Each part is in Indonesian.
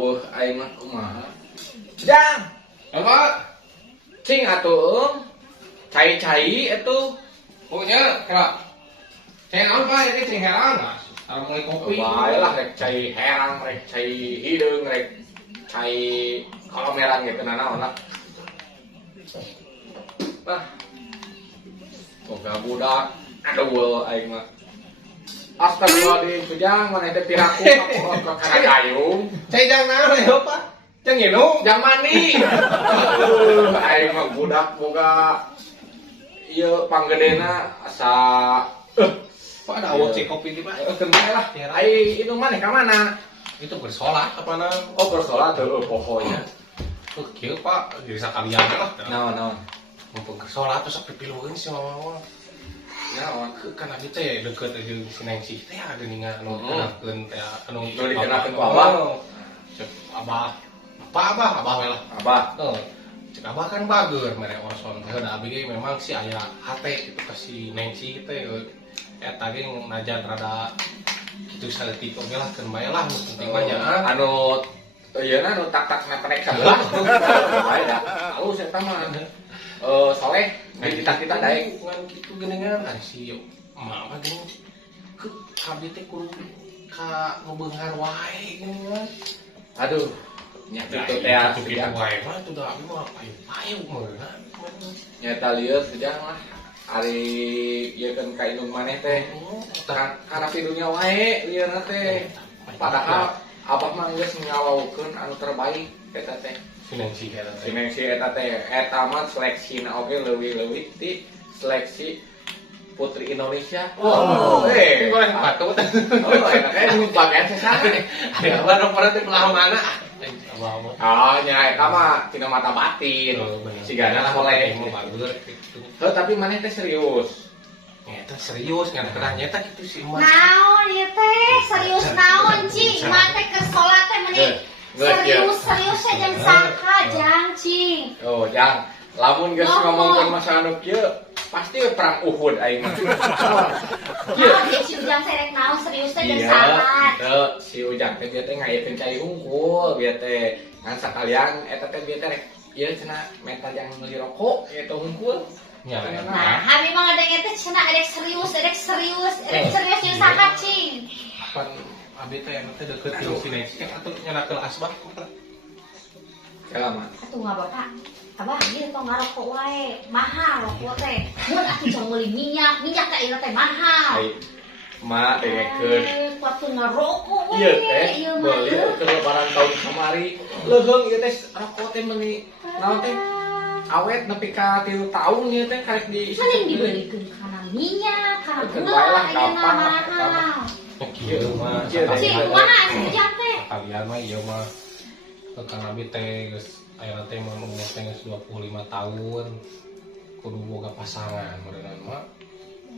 eueuh aing mah kumaha. Jang. Apa? Cing atuh. Cai-cai atuh. Oh nya, kira. Cai naon Pak? Ini cai herang. Sareng mulai kopi. Bae lah rek cai herang, rek cai hideung, rek cai kalomeran gitu naon lah. Bah. Boga budak. Aduh aing mah. Astagfirullahaladzim, Jang, mana itu piraku ke kana gayung. Cai jang naon ya Pak? Jang nginum. Jang mani. Aing mah budak boga ieu panggedena asa Pak ada awak cai kopi di Pak. kenal lah. Ai itu mana ka mana? Itu bersolat apa na? Oh, bersolat tuh pokoknya. Kieu Pak, jadi sakalian lah. Naon. Mumpung bersolat terus pipilueun si Mama. Naon. Kan abi teh deukeut jeung si Neng Sih teh ada ninga anu kenalkeun teh anu dikenalkeun ku Abah. Cek Abah. Abah we lah. Abah. Cek Abah kan bager mere orson teh da abi ge memang si aya hate gitu ka si Neng Sih teh eta ge najan rada kitu saleutik oge lah keun bae lah nu penting mah nya Anu ieu na anu tak napenek sabelah. Bae da. Alus eta mah. Soleh kita daek ngan kitu geuningan ari si emak mah geuning ke abi teh kudu ka ngebeunghar wae geuningan. Aduh, nya kitu teh Kitu wae mah tuh da abi mah payu meunah. nyata lieur sedang lah. Ari ieu kan ka indung maneh teh. Kana pidunya wae lieur teh. Padahal Abah mah geus ngawaukeun anu terbaik eta teh. Finansi eta teh. Seleksi eta teh eta mah seleksina oge leuwih-leuwih ti seleksi Putri Indonesia. Boleh patut. Eta teh bagian sesana. Ada apa dong pada teh belah mana? Oh, nya eta mah tina mata batin. Sigana soleh. Bagus gitu. Tapi maneh teh serius. Eta serius ngan kerah nyata kitu si emak. Naon ieu teh? Serius naon, Cing? Emak teh ke salat teh meni serius saja saha Jang, Cing. Oh, Jang. Lamun geus ngomongkeun masalah anu kieu, pasti perang Uhud aing mah. Kieu si Ujang serek naon serius teh jeung salat. Teu si Ujang teh bieu teh ngayekeun cai hungkul, bieu teh ngan sakalian eta teh bieu teh rek ieu cenah mental yang meuli rokok eta hungkul. Nah, kami mah ngadenge teh cenah erek serius jeung saha, Cing. Pan abi teh anu teh deukeut jeung si Neng atuh nyanakeun asbak. Jelema. Atuh Bapak. Abah ieu tong ngarokok wae, mahal rokok teh. Mun atuh can meuli minyak ka ieu teh mahal. Ai ma dengekeun. Kuat teu ngarokok we. Ieu teh Ieu beuli ke lebaran tahun kamari. Leuheung ieu teh rokok teh meuli naon teh? Awet nepi ka 3 taun ieu teh karek di mending dibelikeun kana minyak, kana Betul gula, bae lah, ieu gampang lah, mahal. Kieu mah Kieu teh. Cing, kumaha asa ujang teh? kalian mah ieu mah kang abi teh geus aya teh mah umur teh geus 25 tahun. Kudu boga pasangan meureunna mah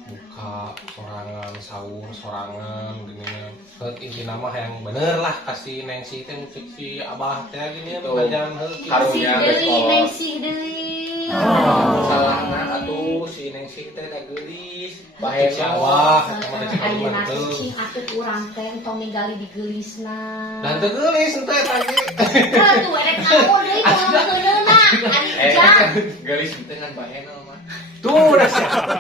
buka sorangan sahur sorangan gini heut intina mah yang bener lah kasih Neng Sih teh musik si Abah teh gini belajaran heut Karunya geus kolot. Neng Sih deui. Salahna atuh si Neng Sih teh da geulis. bae si Abah eta mah cek Ayeuna mantu teh Cing atuh urang teh entong ningali di geulisna. dan teu geulis henteu eta ge Atuh erek naon deui kumaha keuneuna. Ari Ujang Geulis teh ngan baheuna mah. tuh udah si Abah.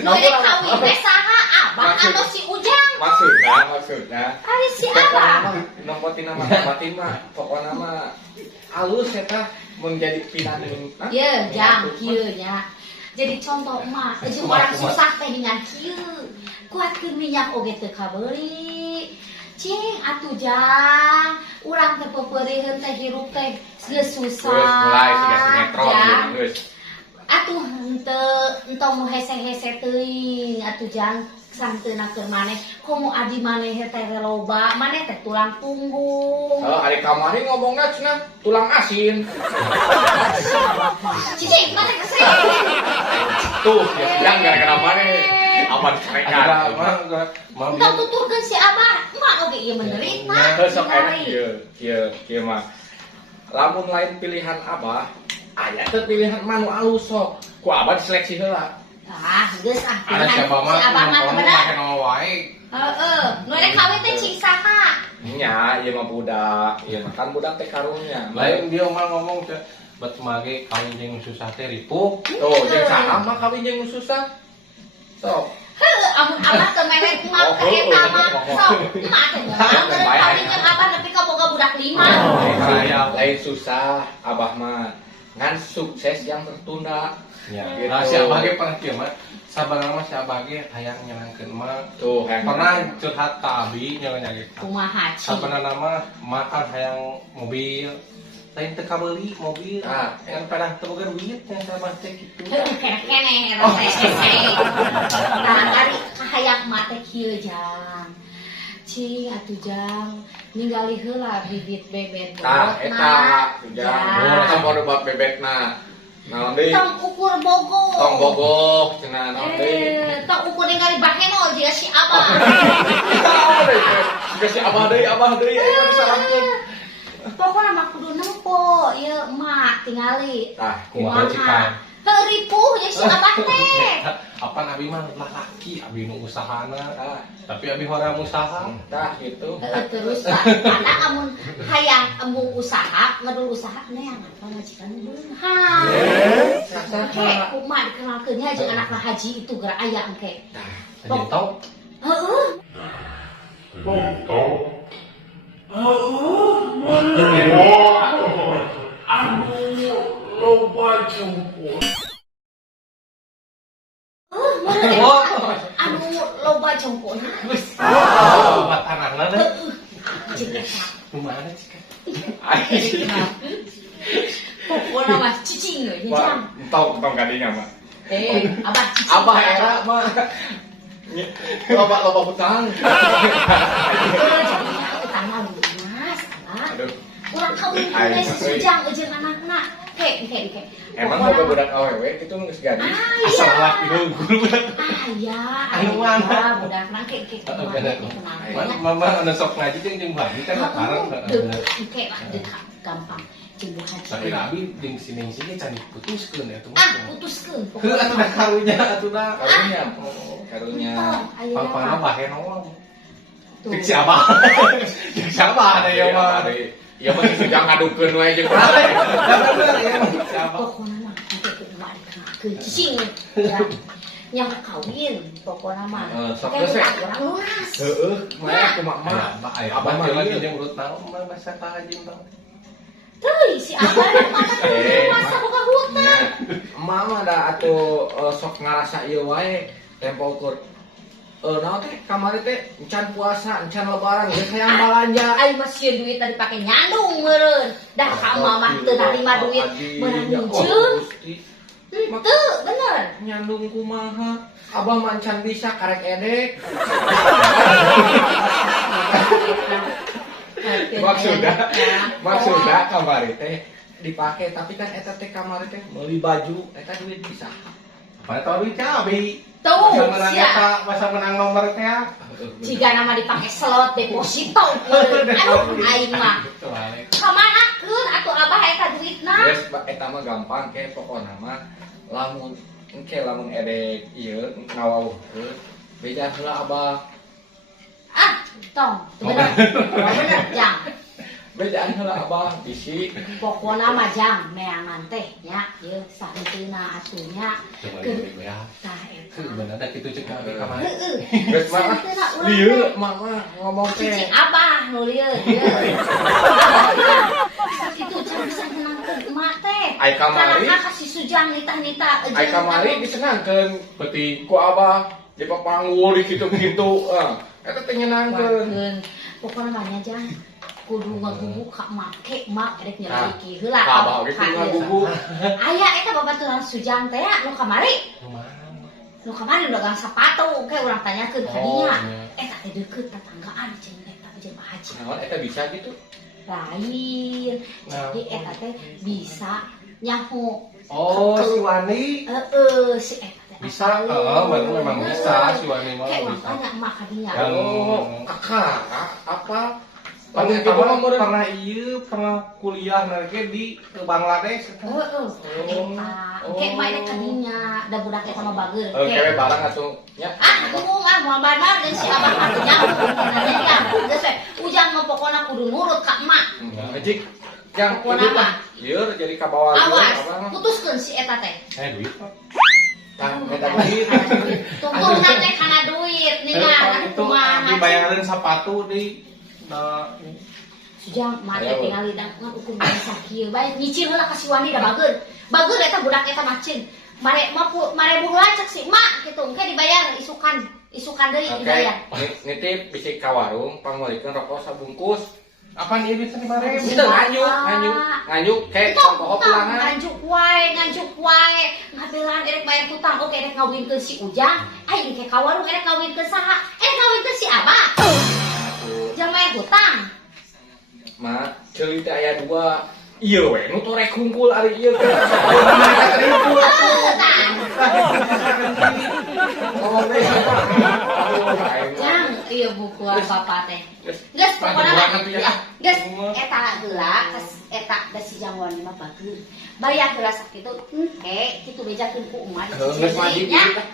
Nu erek kawin teh saha Abah atau si Ujang? Maksudna Ari si Abah. nompotina mah batin mah pokona mah alus eta mun jadi pinadeun. Ye, Jang, kieu nya. Jadi contoh mah, jeung orang susah teh dengan kieu. Kuatkeun minyak oge teu kabeuli. Cing atuh Jang, urang teh pepeureuheun teh hirup teh geus susah. Geus mulai siga sinetron Jang. geus. Atuh henteu entong hese-hese teuing atuh Jang santeunakeun maneh. Komo adi maneh teh loba, maneh teh tulang punggung. Ari kamari ngomongna cenah tulang asin. Cicing, maneh kesel. Tuh, yang gara-gara maneh aman carekan. Entong tuturkeun si Abah, emak oge ieu menderita. Teu sok enak kieu mah. Lamun lain pilihan Abah, aya teh pilihan manu alus sok. Ku Abah diseleksi heula. Geus ada siapa mah Abah mah ngomong bener. pakai nama wae Heeh, nu rek kawin teh cing saha? nya ieu mah budak, ieu mah kan budak teh karunya. Lain dia mah ngomong teh bet mage kawin jeung susah teh ripuh. Tuh, jeung saha mah kawin jeung susah. Sok. Amun abah teu mewek mah ka eta mah sok mah teh kawin jeung abah tapi ka boga budak 5. Lain susah, abah mah ngan sukses yang tertunda. Ya, Gitu. nah si abah ge pernah kieu mah sabarang mah si abah ge hayang nyenangkeun mah. Tuh, Pernah curhat ka abi nya gitu. Kumaha cing. Sabenerna mah makan hayang mobil. Lain teu kabeli mobil. Ah, yang pada teu boga duit nya sabah teh kitu. Kene nah ari kahayang mah teh kieu jang. Cing atuh jang ninggali heula bibit bebet Tah, eta Ya. ujang. Tong mau debat bebekna. Naon deui? Tong ukur bogo. Tong bogoh cenah naon deui? Tong ukur ninggali baheno jiga si abah. Geus abah deui aya mah disarankeun. Pokoknya mah kudu nempo, ieu emak tingali. Tah, Kumaha cikan? Teu ripuh ya si abah teh. Apa nabi mah laki abi nu usahana. tah, Tapi abi hoream usaha. tah gitu. Terus lah, karena amun hayang embung usaha, ngedul usaha neang apa majikan beunghang. Oke, kumaha dikenalkeun nya jeung anakna haji itu geura aya engke. Jadi tau Heeh. Anu loba jongkona. buat anakna deh. Jeung eta. Kumaha cikan? Pokona mah cicing we nya jang. Tong kadinya mah. Abah cicing. Abah era mah. Loba hutang. Utang mah lunas, Abah. Aduh, Urang kawin teh sujang jeung anakna. Ke. emang boga budak awewe kitu geus gadis. Asal laki unggul budak. Anu mana? Budakna ke. Mama anu sok ngaji jeung bayi kan bareng. Oke, gampang. Jeung haji. Tapi abi jeung sini-sini can diputuskeun eta mah. Putuskeun. Heuh atuh da karunya atuh da. Karunya. Pang-pangna bahe naon. Tuh. Cek si abah. Cek si abah ada ya mah. Ya mah sujang ngadukeun wae jeung Pokona mah engke kudu mah dikenalkeun cicing. Yang kawin pokona mah. Sok Kayak geus we. urang lunas. Heeh, mah kumaha mah. Abah mah lagi jeung urut naon mah basa ka hajin tong. Teuy si abah mah teh masa boga hutang. Emak mah da atuh sok ngarasa ieu wae tempo ukur. Naon teh kamari teh encan puasa, encan lebaran geus hayang balanja. Ai mah sieun duit tadi pake nyandung meureun. Dah ka mah teu narima duit meunang nyuceun. Teu bener. Nyandung kumaha? Abah mah encan bisa karek edek. Maksudna kamari teh dipake tapi kan eta teh kamari teh meuli baju eta duit bisa. Apa tau duit cabe. Tuh, Sia. Masa menang nomor teh. Jika nama dipake slot deposito aduh aing mah kamanakeun atuh abah eta duitna Geus eta mah gampang ke pokona mah lamun edek ieu ngawauhkeun beja heula abah. Tong bener jang Bejaan heula abah bisi. pokona mah jang neangan teh nya ieu sahenteuna atunya tah eta bener da kitu cek abi ka mana. Geus mah lieu mama ngomong teh. cicing abah nu lieu itu cara bisa menangkeun emak teh Ai kamari. Karena kasih sujang nitah-nitah Ai kamari disenangkeun peuting ku abah di papanggul di kitu-kitu. Eta teh nyenangkeun. Pokoknya mah nya jang kudu ngagubuk ka make mak erek nyeliki heula Abah oge kudu ngagubuk. aya eta babaturan sujang teh nu kamari udah gang sapatu ke urang tanyakeun ka dinya eta teh deukeut tetanggaan jeung eta jeung Pak Haji Naon eta bisa gitu? lain jadi eta teh bisa nyaho Oh, si Wani si eta teh bisa, memang bisa si Wani mah kayak urang bisa. tanya mak ka dinya Kakak apa? Pernah kita mah pernah kuliah nanti di Bangladesh. kayak main ka dinya da budak eta mah bageur Kewe barang atuh nya. Ngomong moal banar dan si abah atuh nyaho nanya ya geus we ujang mah pokona kudu nurut ka emak. Ngajik yang Pokona mah. lieur jadi kabawa lieur Awas, abah. putuskeun si eta teh. Duit Pak. Tah beda duit. Tungtungna teh kana duit ningan itu kumaha. dibayarin sepatu di Sujang mah teh tingali dan ngan ukur bangsa kieu bae nyicil heula ka si Wani da bageun. Bageun eta budak eta macin. Mare bulan cek si emak kitu engke dibayar isukan deui Oke, dibayar. nitip bisi ka warung pangolikeun rokok sabungkus. apaan ieu bisa dibayar? Itu nganyuk kayak pokok pulangan. Nganjuk wae. Ngabelan erek bayar hutang oke erek ngawinkeun si Ujang. Aing ke ka warung erek ngawinkeun saha? Erek ngawinkeun si Abah. Jang bayar hutang. Mak, ceuli teh aya 2. Ieu we nu torek hungkul ari ieu teh. Jang, iya buku apa teh. Geus pokona mah. Geus eta heula eta da si Jang Wani mah bageun. Bayar heula sakitu engke kitu bejakeun ku emak di cicingnya.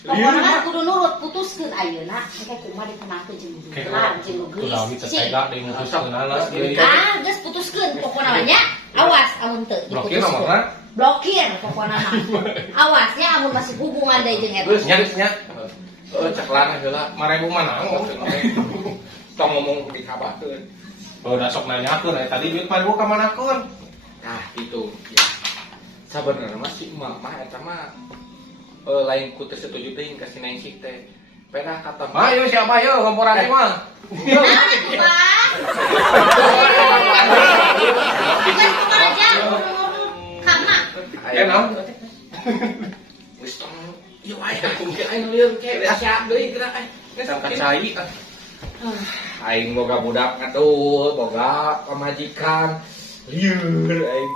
Pokona mah kudu nurut putuskeun ayeuna engke ku emak dikenakeun jeung budukan jeung geus. Udah kita tega deui mutuskeun alas deui. Geus putuskeun pokona mah nya. Awas amun teu Blokir nomorna. Blokir pokona mah. Awas nya amun masih hubungan deui jeung eta. Geus nya. Cek lana heula. 1000 mana? Tong ngomong di kabakeun. Udah sok nanyakeun tadi duit 1000 ka manakeun? Nah, itu. Ya. Sabenerna mah si emak mah eta mah lain ku teu setuju teuing ka si Neng Sik teh. Peda kata Ayo siapa yo ngomporan ieu mah. Wis tong ieu wae mungkin aing lieur ke siap deui gerak Sampai cai. aing boga budak atuh boga pamajikan lieur aing